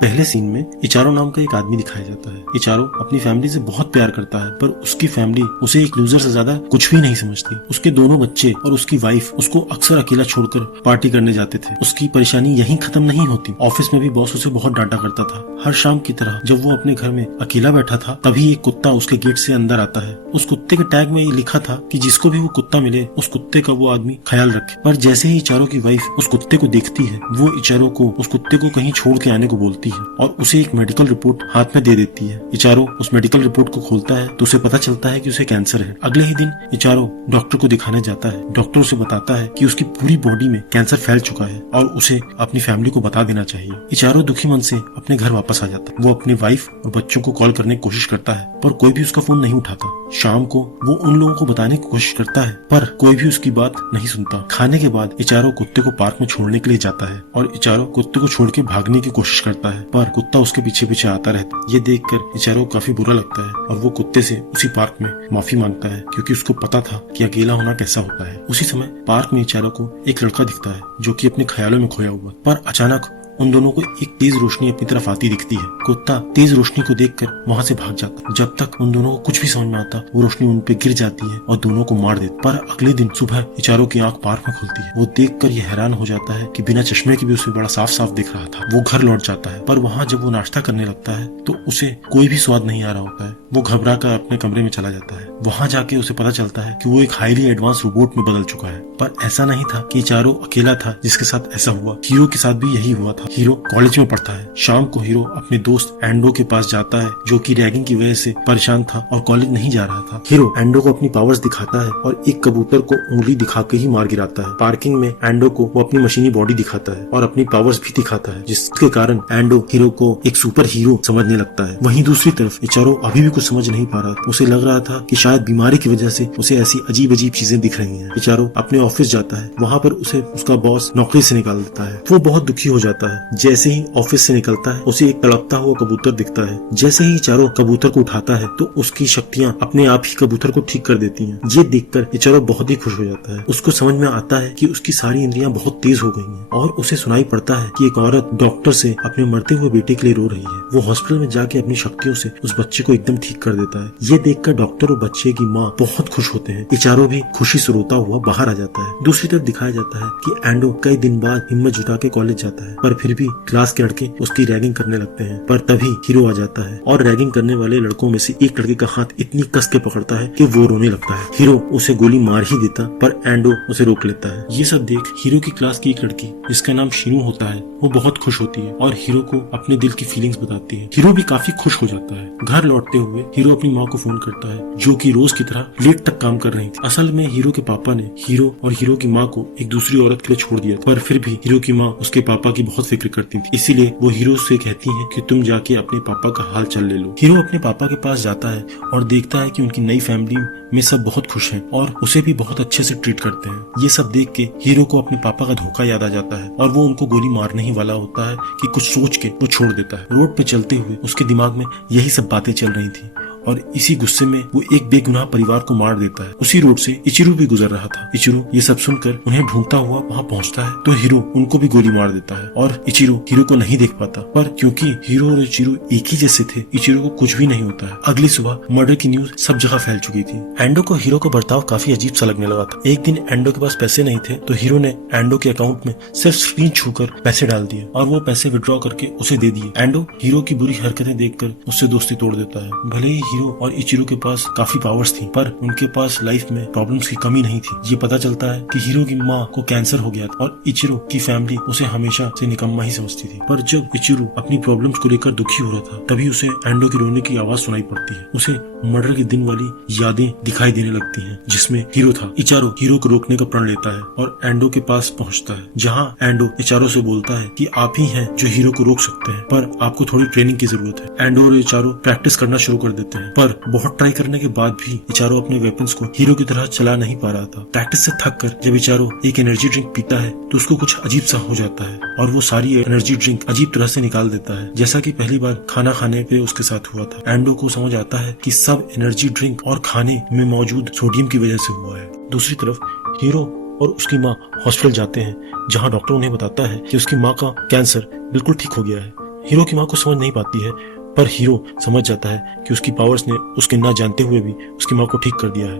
पहले सीन में इचारो नाम का एक आदमी दिखाया जाता है। इचारो अपनी फैमिली से बहुत प्यार करता है, पर उसकी फैमिली उसे एक लूजर से ज्यादा कुछ भी नहीं समझती। उसके दोनों बच्चे और उसकी वाइफ उसको अक्सर अकेला छोड़कर पार्टी करने जाते थे। उसकी परेशानी यहीं खत्म नहीं होती। ऑफिस में भी बॉस उसे बहुत डांटा करता था। हर शाम की तरह जब वो अपने घर में अकेला बैठा था, तभी एक कुत्ता उसके गेट से अंदर आता है। उस कुत्ते के टैग में ये लिखा था कि जिसको भी वो कुत्ता मिले, उस कुत्ते का वो आदमी ख्याल रखे। पर जैसे ही इचारो की वाइफ उस कुत्ते को देखती है, वो इचारो को उस कुत्ते को कहीं छोड़ के आने को बोलती है और उसे एक मेडिकल रिपोर्ट हाथ में दे देती है। इचारो उस मेडिकल रिपोर्ट को खोलता है तो उसे पता चलता है कि उसे कैंसर है। अगले ही दिन इचारो डॉक्टर को दिखाने जाता है। डॉक्टर उसे बताता है कि उसकी पूरी बॉडी में कैंसर फैल चुका है और उसे अपनी फैमिली को बता देना चाहिए। इचारो दुखी मन से अपने घर वापस आ जाता है। वो अपने वाइफ और बच्चों को कॉल करने की कोशिश करता है, पर कोई भी उसका फोन नहीं उठाता। शाम को वो उन लोगों को बताने की कोशिश करता है, पर कोई भी उसकी बात नहीं सुनता। खाने के बाद इचारो कुत्ते को पार्क में छोड़ने के लिए जाता है और इचारो कुत्ते को छोड़ के भागने की कोशिश करता है, पर कुत्ता उसके पीछे पीछे आता रहता है। ये देखकर इचारो को काफी बुरा लगता है और वो कुत्ते से उसी पार्क में माफी मांगता है, क्योंकि उसको पता था कि अकेला होना कैसा होता है। उसी समय पार्क में इचारो को एक लड़का दिखता है जो कि अपने ख्यालों में खोया हुआ, पर अचानक उन दोनों को एक तेज रोशनी अपनी तरफ आती दिखती है। कुत्ता तेज रोशनी को देखकर वहाँ से भाग जाता है। जब तक उन दोनों को कुछ भी समझ में आता, वो रोशनी उन पे गिर जाती है और दोनों को मार देती। पर अगले दिन सुबह इचारो की आंख पार्क में खुलती है। वो देखकर ये हैरान हो जाता है कि बिना चश्मे के भी उसे बड़ा साफ साफ दिख रहा था। वो घर लौट जाता है, पर वहाँ जब वो नाश्ता करने लगता है तो उसे कोई भी स्वाद नहीं आ रहा होता है। वो घबरा कर अपने कमरे में चला जाता है। वहाँ जाके उसे पता चलता है कि वो एक हाईली एडवांस रोबोट में बदल चुका है। पर ऐसा नहीं था कि इचारो अकेला था जिसके साथ ऐसा हुआ। हीरो के साथ भी यही हुआ था। हीरो कॉलेज में पढ़ता है। शाम को हीरो अपने दोस्त एंडो के पास जाता है, जो कि रैगिंग की वजह से परेशान था और कॉलेज नहीं जा रहा था। हीरो एंडो को अपनी पावर्स दिखाता है और एक कबूतर को उंगली दिखा के ही मार गिराता है। पार्किंग में एंडो को वो अपनी मशीनी बॉडी दिखाता है और अपनी पावर्स भी दिखाता है, जिसके कारण एंडो हीरो को एक सुपर हीरो समझने लगता है। वहीं दूसरी तरफ इचारो अभी भी कुछ समझ नहीं पा रहा। उसे लग रहा था कि शायद बीमारी की वजह से उसे ऐसी अजीब अजीब चीजें दिख रही हैं। इचारो अपने ऑफिस जाता है। वहाँ पर उसे उसका बॉस नौकरी से निकाल देता है। वो बहुत दुखी हो जाता है। जैसे ही ऑफिस से निकलता है, उसे एक तड़पता हुआ कबूतर दिखता है। जैसे ही इचारो कबूतर को उठाता है तो उसकी शक्तियाँ अपने आप ही कबूतर को ठीक कर देती हैं। ये देखकर इचारो बहुत ही खुश हो जाता है। उसको समझ में आता है कि उसकी सारी इंद्रियां बहुत तेज हो गई हैं और उसे सुनाई पड़ता है कि एक औरत डॉक्टर से अपने मरते हुए बेटे के लिए रो रही है। वो हॉस्पिटल में जाके अपनी शक्तियों से उस बच्चे को एकदम ठीक कर देता है। ये देखकर डॉक्टर और बच्चे की माँ बहुत खुश होते हैं। इचारो भी खुशी से रोता हुआ बाहर आ जाता है। दूसरी तरफ दिखाया जाता है कि एंडो कई दिन बाद हिम्मत जुटा के कॉलेज जाता है, पर फिर भी क्लास के लड़के उसकी रैगिंग करने लगते हैं। पर तभी हीरो आ जाता है और रैगिंग करने वाले लड़कों में से एक लड़के का हाथ इतनी कस के पकड़ता है कि वो रोने लगता है। हीरो उसे गोली मार ही देता, पर एंडो उसे रोक लेता है। ये सब देख हीरो की क्लास की एक लड़की जिसका नाम शीनू होता है, वो बहुत खुश होती है और हीरो को अपने दिल की फीलिंग्स बताती है। हीरो भी काफी खुश हो जाता है। घर लौटते हुए हीरो अपनी माँ को फोन करता है, जो कि रोज की तरह लेट तक काम कर रही थी। असल में हीरो के पापा ने हीरो और हीरो की माँ को एक दूसरी औरत के लिए छोड़ दिया था, पर फिर भी हीरो की माँ उसके पापा की बहुत फिक्र करती थी। इसीलिए वो हीरो से कहती है कि तुम जाके अपने पापा का हाल चाल ले लो। हीरो अपने पापा के पास जाता है और देखता है कि उनकी नई फैमिली में सब बहुत खुश हैं और उसे भी बहुत अच्छे से ट्रीट करते हैं। ये सब देख के हीरो को अपने पापा का धोखा याद आ जाता है और वो उनको गोली मारने ही वाला होता है कि कुछ सोच के वो छोड़ देता है। रोड पे चलते हुए उसके दिमाग में यही सब बातें चल रही थी और इसी गुस्से में वो एक बेगुनाह परिवार को मार देता है। उसी रोड से इचिरो भी गुजर रहा था। इचिरो ये सब सुनकर उन्हें ढूंढता हुआ वहाँ पहुँचता है तो हीरो उनको भी गोली मार देता है और इचिरो हीरो को नहीं देख पाता। पर क्योंकि हीरो और इचिरो एक ही जैसे थे, इचिरो को कुछ भी नहीं होता है। अगली सुबह मर्डर की न्यूज सब जगह फैल चुकी थी। एंडो को हीरो का बर्ताव काफी अजीब सा लगने लगा था। एक दिन एंडो के पास पैसे नहीं थे तो हीरो ने एंडो के अकाउंट में सिर्फ स्क्रीन छूकर पैसे डाल दिए और वो पैसे विड्रॉ करके उसे दे दिए। एंडो हीरो की बुरी हरकतें देखकर उससे दोस्ती तोड़ देता है। भले ही हीरो और इचिरो के पास काफी पावर्स थी, पर उनके पास लाइफ में प्रॉब्लम्स की कमी नहीं थी। ये पता चलता है कि हीरो की माँ को कैंसर हो गया था और इचिरो की फैमिली उसे हमेशा से निकम्मा ही समझती थी। पर जब इचिरो अपनी प्रॉब्लम्स को लेकर दुखी हो रहा था, तभी उसे एंडो की रोने की आवाज सुनाई पड़ती है। उसे मर्डर के दिन वाली यादें दिखाई देने लगती हैं, जिसमें हीरो था। इचारो हीरो को रोकने का प्रण लेता है और एंडो के पास पहुंचता है, जहां एंडो इचारो से बोलता है कि आप ही हैं जो हीरो को रोक सकते हैं, पर आपको थोड़ी ट्रेनिंग की जरूरत है। एंडो और इचारो प्रैक्टिस करना शुरू कर देते हैं, पर बहुत ट्राई करने के बाद भी इचारो अपने वेपन्स को हीरो की तरह चला नहीं पा रहा था। प्रैक्टिस से थक कर जब इचारो एक एनर्जी ड्रिंक पीता है तो उसको कुछ अजीब सा हो जाता है और वो सारी एनर्जी ड्रिंक अजीब तरह से निकाल देता है, जैसा कि पहली बार खाना खाने पे उसके साथ हुआ था। एंडो को समझ आता है कि सब एनर्जी ड्रिंक और खाने में मौजूद सोडियम की वजह से हुआ है। दूसरी तरफ हीरो और उसकी माँ हॉस्पिटल जाते हैं, जहाँ डॉक्टर उन्हें बताता है कि उसकी माँ का कैंसर बिल्कुल ठीक हो गया है। हीरो की माँ को समझ नहीं पाती है, पर हीरो समझ जाता है कि उसकी पावर्स ने उसके ना जानते हुए भी उसकी माँ को ठीक कर दिया है।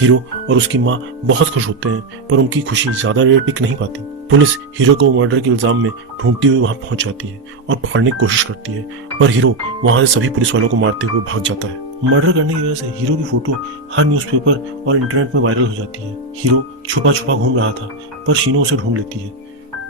हीरो और उसकी माँ बहुत खुश होते हैं, पर उनकी खुशी ज्यादा देर टिक नहीं पाती। पुलिस हीरो को मर्डर के इल्जाम में ढूंढती हुई वहां पहुंच जाती है और पकड़ने की कोशिश करती है, पर हीरो वहां से सभी पुलिस वालों को मारते हुए भाग जाता है। मर्डर करने की वजह से हीरो की फोटो हर न्यूज़पेपर और इंटरनेट में वायरल हो जाती है। हीरो छुपा छुपा घूम रहा था, पर शीनो उसे ढूंढ लेती है,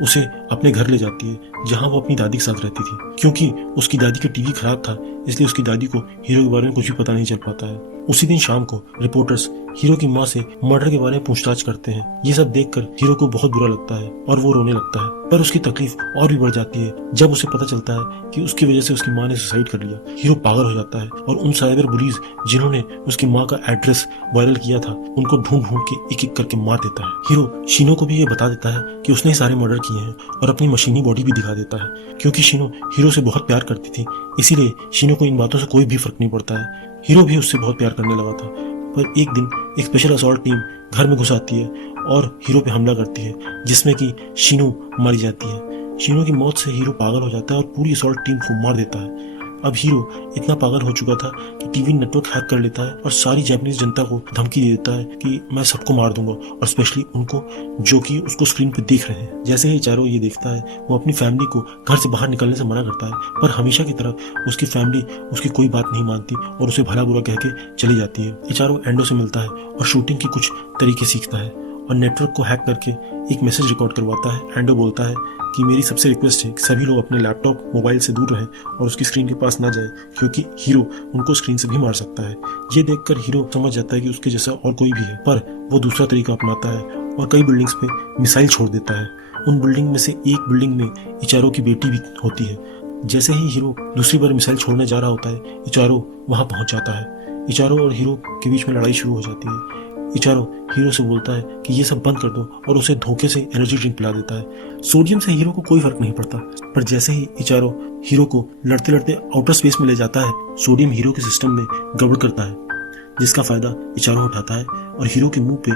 उसे अपने घर ले जाती है जहां वो अपनी दादी के साथ रहती थी। क्योंकि उसकी दादी का टीवी खराब था, इसलिए उसकी दादी को हीरो के बारे में कुछ भी पता नहीं चल पाता है। उसी दिन शाम को रिपोर्टर्स हीरो की माँ से मर्डर के बारे में पूछताछ करते हैं। ये सब देखकर हीरो को बहुत बुरा लगता है और वो रोने लगता है, पर उसकी तकलीफ और भी बढ़ जाती है जब उसे पता चलता है कि उसकी वजह से उसकी माँ ने सुसाइड कर लिया। हीरो पागल हो जाता है और उन साइबर बुलीज जिन्होंने उसकी माँ का एड्रेस वायरल किया था, उनको ढूंढ ढूंढ के एक एक करके मार देता है। हीरो शीनो को भी ये बता देता है कि उसने सारे मर्डर किए हैं और अपनी मशीनी बॉडी भी दिखा देता है। क्योंकि शीनो हीरो से बहुत प्यार करती थी, इसीलिए शीनो को इन बातों से कोई भी फर्क नहीं पड़ता है। हीरो भी उससे बहुत प्यार करने लगा था, पर एक दिन एक स्पेशल असॉल्ट टीम घर में घुस आती है और हीरो पे हमला करती है, जिसमें कि शीनो मारी जाती है। शीनो की मौत से हीरो पागल हो जाता है और पूरी असॉल्ट टीम को मार देता है। अब हीरो इतना पागल हो चुका था कि टीवी नेटवर्क हैक कर लेता है और सारी जापानीज जनता को धमकी दे देता है कि मैं सबको मार दूंगा, और स्पेशली उनको जो कि उसको स्क्रीन पे देख रहे हैं। जैसे ही चारों ये देखता है, वो अपनी फैमिली को घर से बाहर निकलने से मना करता है, पर हमेशा की तरह उसकी फैमिली उसकी कोई बात नहीं मानती और उसे भला बुरा कह के चली जाती है। इचारो एंडो से मिलता है और शूटिंग के कुछ तरीके सीखता है और नेटवर्क को हैक करके एक मैसेज रिकॉर्ड करवाता है। एंडो बोलता है कि मेरी सबसे रिक्वेस्ट है कि सभी लोग अपने लैपटॉप मोबाइल से दूर रहें और उसकी स्क्रीन के पास ना जाए, क्योंकि हीरो उनको स्क्रीन से भी मार सकता है। ये देखकर हीरो समझ जाता है कि उसके जैसा और कोई भी है, पर वो दूसरा तरीका अपनाता है और कई बिल्डिंग्स पे मिसाइल छोड़ देता है। उन बिल्डिंग में से एक बिल्डिंग में इचारो की बेटी भी होती है। जैसे ही हीरो दूसरी बार मिसाइल छोड़ने जा रहा होता है, इचारो वहां पहुंच जाता है। इचारो और हीरो के बीच में लड़ाई शुरू हो जाती है। इचारो हीरो से बोलता है कि ये सब बंद कर दो और उसे धोखे से एनर्जी ड्रिंक पिला देता है। सोडियम से हीरो को कोई फर्क नहीं पड़ता, पर जैसे ही इचारो हीरो को लड़ते लड़ते आउटर स्पेस में ले जाता है, सोडियम हीरो के सिस्टम में गड़बड़ करता है, जिसका फायदा इचारो उठाता है और हीरो के मुंह पे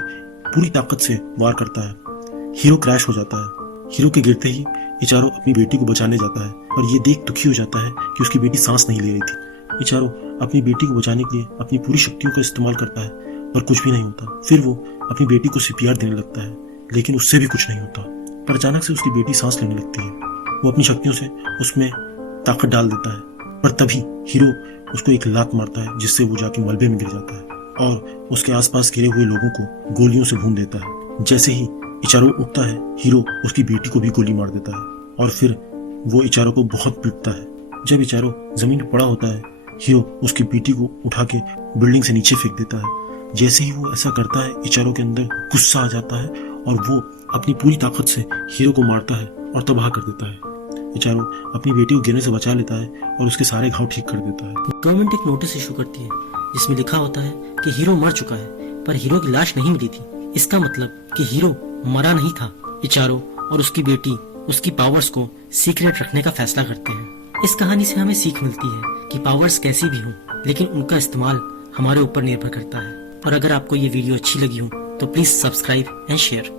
पूरी ताकत से वार करता है। हीरो क्रैश हो जाता है। हीरो के गिरते ही इचारो अपनी बेटी को बचाने जाता है, पर ये देख दुखी हो जाता है कि उसकी बेटी सांस नहीं ले रही थी। इचारो अपनी बेटी को बचाने के लिए अपनी पूरी शक्तियों का इस्तेमाल करता है, पर कुछ भी नहीं होता। फिर वो अपनी बेटी को सीपीआर देने लगता है, लेकिन उससे भी कुछ नहीं होता। पर अचानक से उसकी बेटी सांस लेने लगती है। वो अपनी शक्तियों से उसमें ताकत डाल देता है, पर तभी हीरो उसको एक लात मारता है, जिससे वो जाके मलबे में गिर जाता है और उसके आसपास घिरे हुए लोगों को गोलियों से भून देता है। जैसे ही इचारो उठता है, हीरो उसकी बेटी को भी गोली मार देता है और फिर वो इचारो को बहुत पीटता है। जब इचारो जमीन पर पड़ा होता है, हीरो उसकी बेटी को उठा के बिल्डिंग से नीचे फेंक देता है। जैसे ही वो ऐसा करता है, इचारो के अंदर गुस्सा आ जाता है और वो अपनी पूरी ताकत से हीरो को मारता है और तबाह कर देता है। इचारो अपनी बेटी को गिरने से बचा लेता है और उसके सारे घाव ठीक कर देता है। गवर्नमेंट एक नोटिस इशू करती है जिसमें लिखा होता है कि हीरो मर चुका है, पर हीरो की लाश नहीं मिली थी। इसका मतलब कि हीरो मरा नहीं था। इचारो और उसकी बेटी उसकी पावर्स को सीक्रेट रखने का फैसला करते हैं। इस कहानी से हमें सीख मिलती है कि पावर्स कैसी भी हों, लेकिन उनका इस्तेमाल हमारे ऊपर निर्भर करता है। और अगर आपको ये वीडियो अच्छी लगी हो तो प्लीज सब्सक्राइब एंड शेयर।